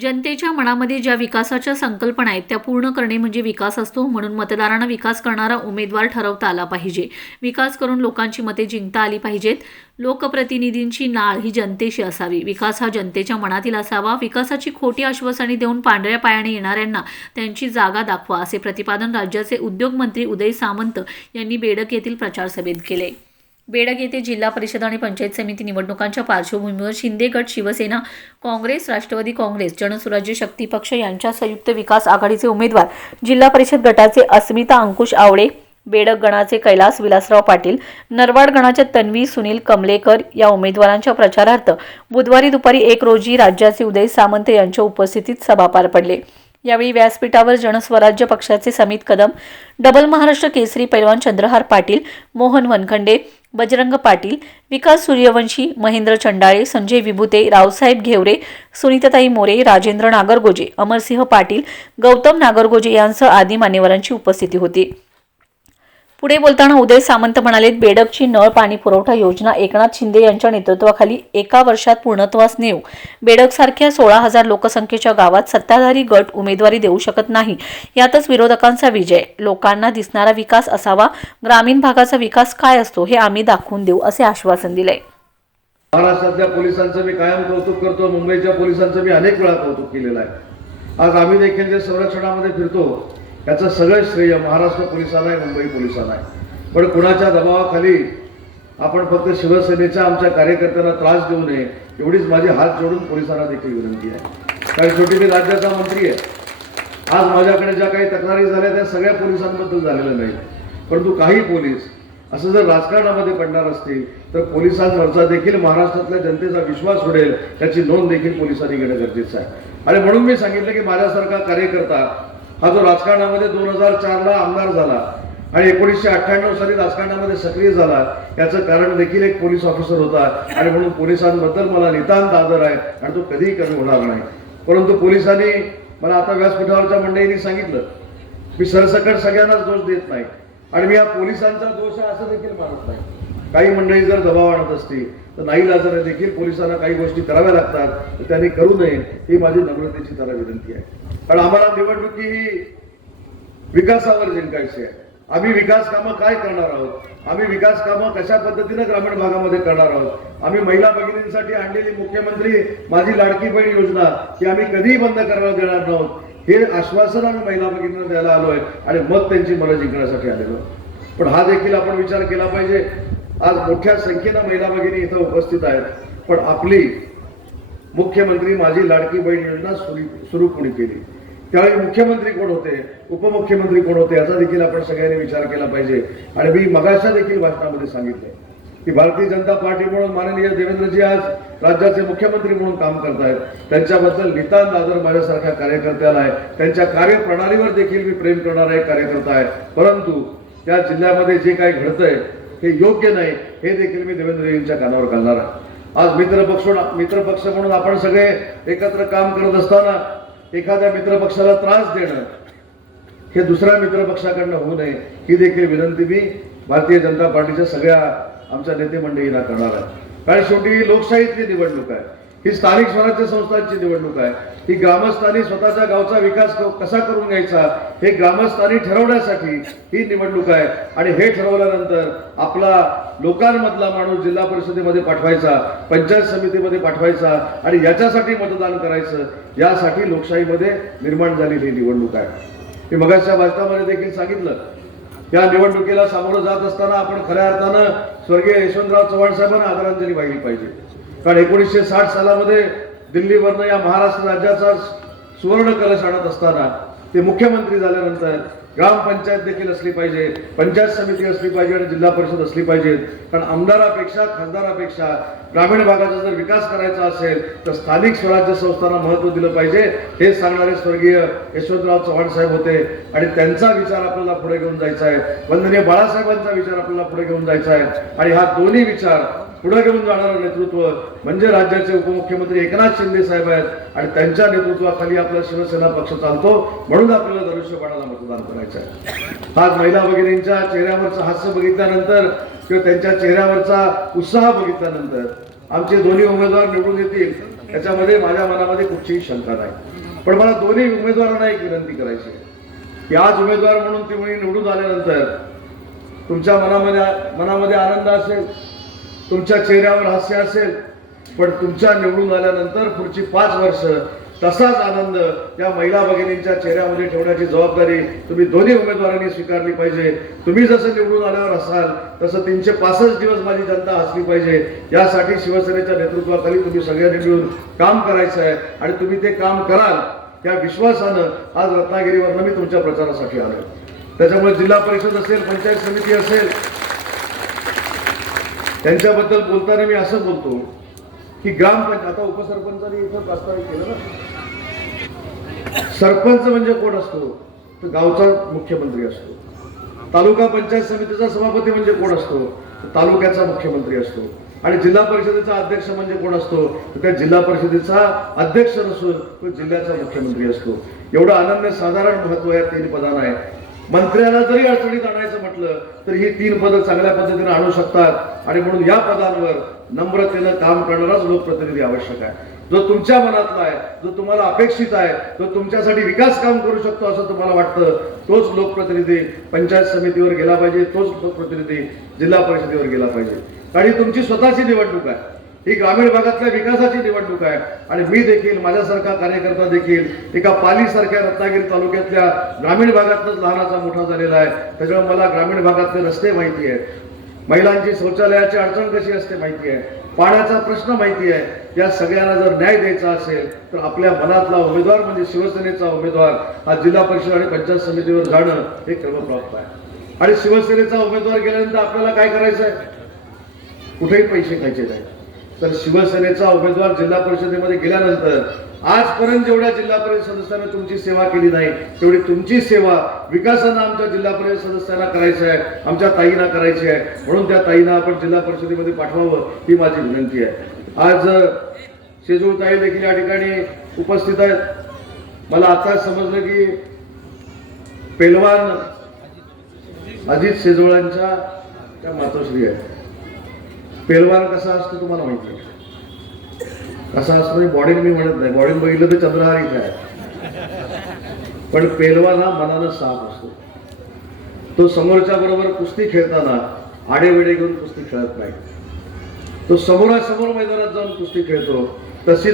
जनतेच्या मनामध्ये ज्या विकासाच्या संकल्पना आहेत त्या पूर्ण करणे म्हणजे विकास असतो म्हणून मतदारांना विकास करणारा उमेदवार ठरवता आला पाहिजे. विकास करून लोकांची मते जिंकता आली पाहिजेत. लोकप्रतिनिधींची नाळ ही जनतेशी असावी. विकास हा जनतेच्या मनातील असावा. विकासाची खोटी आश्वासने देऊन पांढऱ्या पायाने येणाऱ्यांना त्यांची जागा दाखवा असे प्रतिपादन राज्याचे उद्योगमंत्री उदय सामंत यांनी बेडक येथील प्रचार सभेत केले. बेडग येथे जिल्हा परिषद आणि पंचायत समिती निवडणुकांच्या पार्श्वभूमीवर शिंदे गट शिवसेना काँग्रेस राष्ट्रवादी काँग्रेस जनसुराज्य शक्ती पक्ष यांच्या संयुक्त विकास आघाडीचे उमेदवार जिल्हा परिषद गटाचे अस्मिता अंकुश आवळे बेडक गणाचे कैलास विलासराव पाटील नरवाड गणाच्या तन्वी सुनील कमलेकर या उमेदवारांच्या प्रचारार्थ बुधवारी दुपारी एक रोजी राज्याचे उदय सामंत यांच्या उपस्थितीत सभा पार पडले. यावेळी व्यासपीठावर जनस्वराज्य पक्षाचे समित कदम डबल महाराष्ट्र केसरी पैलवान चंद्रहार पाटील मोहन वनखंडे बजरंग पाटील विकास सूर्यवंशी महेंद्र चंडाळे संजय विभुते रावसाहेब घेवरे सुनीताताई मोरे राजेंद्र नागरगोजे अमरसिंह पाटील गौतम नागरगोजे यांसह आदी मान्यवरांची उपस्थिती होती. पुढे बोलताना उदय सामंत म्हणाले बेडकची नळ पाणी पुरवठा योजना एकनाथ शिंदे यांच्या नेतृत्वाखाली एका वर्षात पूर्णत्वास नेऊ. बेडकसारख्या सोळा हजार लोकसंख्येच्या गावात सत्ताधारी गट उमेदवारी देऊ शकत नाही. यातच विरोधकांचा विजय. लोकांना दिसणारा विकास असावा ग्रामीण भागाचा विकास काय असतो हे आम्ही दाखवून देऊ असे आश्वासन दिले. महाराष्ट्रातल्या पोलिसांचं मी कायम कौतुक करतो मुंबईच्या पोलिसांचं मी अनेक वेळा कौतुक केलेलं आहे. आज आम्ही देखील जे संरक्षणामध्ये फिरतो याचं सगळं श्रेय महाराष्ट्र पोलिसांना आहे मुंबई पोलिसांना आहे. पण कुणाच्या दबावाखाली आपण फक्त शिवसेनेच्या आमच्या कार्यकर्त्यांना त्रास देऊ नये एवढीच माझी हात जोडून पोलिसांना देखील विनंती आहे. कारण शेवटी मी राज्याचा मंत्री आहे. आज माझ्याकडे ज्या काही तक्रारी झाल्या त्या सगळ्या पोलिसांबद्दल झालेल्या नाही परंतु काही पोलीस असं जर राजकारणामध्ये पडणार असतील तर पोलिसांवरचा देखील महाराष्ट्रातल्या जनतेचा विश्वास उडेल त्याची नोंद देखील पोलिसांनी घेणं गरजेचं आहे. आणि म्हणून मी सांगितलं की माझ्यासारखा कार्यकर्ता हा जो राजकारणामध्ये दोन हजार चारला आमदार झाला आणि एकोणीसशे अठ्ठ्याण्णव साली राजकारणामध्ये सक्रिय झाला याचं कारण देखील एक पोलीस ऑफिसर होता आणि म्हणून पोलिसांबद्दल मला नितांत आदर आहे आणि तो कधीही कमी होणार नाही. परंतु पोलिसांनी मला आता व्यासपीठावरच्या मंडळींनी सांगितलं मी सरसकट सगळ्यांनाच दोष देत नाही आणि मी या पोलिसांचा दोष आहे असं देखील मानत नाही. काही मंडळी जर दबाव आणत असतील तर नाही लाजाने देखील पोलिसांना काही गोष्टी कराव्या लागतात तर त्यांनी करू नये ही माझी नम्रतेची त्याला विनंती आहे. कारण आम्हाला निवडणुकी ही विकासावर जिंकायची आहे. आम्ही विकास कामं काय करणार आहोत? आम्ही विकास कामं कशा पद्धतीनं ग्रामीण भागामध्ये करणार आहोत? आम्ही महिला भगिनींसाठी आणलेली मुख्यमंत्री माझी लाडकी बहीण योजना ही आम्ही कधीही बंद करायला देणार नाहोत हे आश्वासन आम्ही महिला भगिनींना द्यायला आलोय आणि मग त्यांची मनं जिंकण्यासाठी आलेलो. पण हा देखील आपण विचार केला पाहिजे. आज मोठ्या संख्येनं महिला भगिनी इथं उपस्थित आहेत. पण आपली मुख्यमंत्री माझी लाडकी बहीण योजना सुरू कोणी केली? त्यावेळी मुख्यमंत्री कोण होते? उपमुख्यमंत्री कोण होते? याचा देखील आपण सगळ्यांनी विचार केला पाहिजे. आणि मी मगाशा देखील भाषणामध्ये सांगितलं की भारतीय जनता पार्टी म्हणून माननीय देवेंद्रजी आज राज्याचे मुख्यमंत्री म्हणून काम करतायत. त्यांच्याबद्दल नितांत आदर माझ्यासारख्या कार्यकर्त्याला आहे. त्यांच्या कार्यप्रणालीवर देखील मी प्रेम करणारा एक कार्यकर्ता आहे. परंतु त्या जिल्ह्यामध्ये जे काही घडतंय हे योग्य नाही हे देखील मी देवेंद्रजींच्या कानावर घालणार आहे. आज मित्रपक्ष मित्रपक्ष म्हणून आपण सगळे एकत्र काम करत असताना एखाद्या मित्रपक्षाला त्रास देणं हे दुसऱ्या मित्रपक्षाकडनं होऊ नये ही देखील विनंती मी भारतीय जनता पार्टीच्या सगळ्या आमच्या नेते मंडळींना करणार आहे. कारण शेवटी ही लोकशाहीतली निवडणूक आहे. ही स्थानिक स्वराज्य संस्थांची निवडणूक आहे. ही ग्रामस्थांनी स्वतःच्या गावचा विकास कसा करून घ्यायचा हे ग्रामस्थांनी ठरवण्यासाठी ही निवडणूक आहे. आणि हे ठरवल्यानंतर आपला लोकांमधला माणूस जिल्हा परिषदेमध्ये पाठवायचा पंचायत समितीमध्ये पाठवायचा आणि याच्यासाठी मतदान करायचं यासाठी लोकशाहीमध्ये निर्माण झालेली ही निवडणूक आहे. मी मगाच्या भाषणामध्ये देखील सांगितलं या निवडणुकीला सामोरं जात असताना आपण खऱ्या अर्थानं स्वर्गीय यशवंतराव चव्हाण साहेबांना आदरांजली वाहिली पाहिजे. कारण एकोणीसशे साठ सालामध्ये दिल्लीवरनं या महाराष्ट्र राज्याचा सुवर्ण कलश आणत असताना ते मुख्यमंत्री झाल्यानंतर ग्रामपंचायत देखील असली पाहिजे पंचायत समिती असली पाहिजे आणि जिल्हा परिषद असली पाहिजे. कारण आमदारापेक्षा खासदारापेक्षा ग्रामीण भागाचा जर विकास करायचा असेल तर स्थानिक स्वराज्य संस्थांना महत्त्व दिलं पाहिजे. हे सांगणारे स्वर्गीय यशवंतराव चव्हाण साहेब होते. आणि त्यांचा विचार आपल्याला पुढे घेऊन जायचा आहे. वंदनीय बाळासाहेबांचा विचार आपल्याला पुढे घेऊन जायचा आहे. आणि हा दोन्ही विचार पुढे घेऊन जाणारं नेतृत्व म्हणजे राज्याचे उपमुख्यमंत्री एकनाथ शिंदे साहेब आहेत आणि त्यांच्या नेतृत्वाखाली आपला शिवसेना पक्ष चालतो म्हणून आपल्याला धनुष्यबाणाला मतदान करायचं आहे. आज महिला भगिनींच्या चेहऱ्यावरचं हास्य बघितल्यानंतर किंवा त्यांच्या चेहऱ्यावरचा उत्साह बघितल्यानंतर आमचे दोन्ही उमेदवार निवडून येतील याच्यामध्ये माझ्या मनामध्ये कुठचीही शंका नाही. पण मला दोन्ही उमेदवारांना एक विनंती करायची आहे. की आज उमेदवार म्हणून तुम्ही निवडून आल्यानंतर तुमच्या मनामध्ये मनामध्ये आनंद असेल तुमच्या चेहऱ्यावर हास्य असेल पण तुमच्या निवडून आल्यानंतर पुढची पाच वर्ष तसाच आनंद या महिला भगिनींच्या चेहऱ्यामध्ये ठेवण्याची जबाबदारी तुम्ही दोन्ही उमेदवारांनी स्वीकारली पाहिजे. तुम्ही जसं निवडून आल्यावर असाल तसं तीनशे पासष्ट दिवस माझी जनता हसली पाहिजे. यासाठी शिवसेनेच्या नेतृत्वाखाली तुम्ही सगळ्यांनी मिळून काम करायचं आहे आणि तुम्ही ते काम कराल त्या विश्वासानं आज रत्नागिरीवरनं मी तुमच्या प्रचारासाठी आलो त्याच्यामुळे जिल्हा परिषद असेल पंचायत समिती असेल त्यांच्याबद्दल बोलताना मी असं बोलतो की ग्रामपंचायत आता उपसरपंचाने इथं प्रस्तावित केलं ना. सरपंच म्हणजे कोण असतो? तर गावचा मुख्यमंत्री असतो. तालुका पंचायत समितीचा सभापती म्हणजे कोण असतो? तर तालुक्याचा मुख्यमंत्री असतो. आणि जिल्हा परिषदेचा अध्यक्ष म्हणजे कोण असतो? तर त्या जिल्हा परिषदेचा अध्यक्ष नसून तो जिल्ह्याचा मुख्यमंत्री असतो. एवढं अनन्य साधारण महत्त्व या तीन पदांना आहे. मंत्र्याला जरी अडचणीत आणायचं म्हटलं तर ही तीन पदं चांगल्या पद्धतीने आणू शकतात. आणि म्हणून या पदांवर नम्रतेनं काम करणाराच लोकप्रतिनिधी आवश्यक आहे. जो तुमच्या मनातला आहे जो तुम्हाला अपेक्षित आहे जो तुमच्यासाठी विकास काम करू शकतो असं तुम्हाला वाटतं तोच लोकप्रतिनिधी पंचायत समितीवर गेला पाहिजे तोच लोकप्रतिनिधी जिल्हा परिषदेवर गेला पाहिजे. आणि तुमची स्वतःची निवडणूक आहे. ही ग्रामीण भागातल्या विकासाची निवडणूक आहे. आणि मी देखील माझ्यासारखा कार्यकर्ता देखील एका पालीसारख्या रत्नागिरी तालुक्यातल्या ग्रामीण भागातच लहानाचा मोठा झालेला आहे. त्याच्यामुळे मला ग्रामीण भागातले रस्ते माहिती आहेत. महिलांची शौचालयाची अडचण कशी असते माहिती आहे. पाण्याचा प्रश्न माहिती आहे. या सगळ्यांना जर न्याय द्यायचा असेल तर आपल्या मनातला उमेदवार म्हणजे शिवसेनेचा उमेदवार हा जिल्हा परिषद आणि पंचायत समितीवर जाणं हे क्रमप्राप्त आहे. आणि शिवसेनेचा उमेदवार गेल्यानंतर आपल्याला काय करायचं आहे कुठेही पैसे खायचे नाही तर शिवसेनेचा उमेदवार जिल्हा परिषदेमध्ये गेल्यानंतर आजपर्यंत जेवढ्या जिल्हा परिषद सदस्यांना तुमची सेवा केली नाही तेवढी तुमची सेवा विकासानं आमच्या जिल्हा परिषद सदस्यांना करायची आहे आमच्या ताईंना करायची आहे. म्हणून त्या ताईंना आपण जिल्हा परिषदेमध्ये पाठवावं ही माझी विनंती आहे. आज शेजूळ ताई देखील या ठिकाणी उपस्थित आहेत. मला आता समजलं की पेलवान अजित शेजवळांच्या त्या मातोश्री आहेत. पेलवान कसा असतो तुम्हाला माहिती आहे कसा असतो बॉडीन मी म्हणत नाही. बॉडीन बघितलं तर चंद्रहार आहे. पण पेलवान हा मनानं साफ असतो. तो समोरच्या बरोबर कुस्ती खेळताना आडेवेडे घेऊन कुस्ती खेळत नाही. तो समोरासमोर मैदानात जाऊन कुस्ती खेळतो. तशी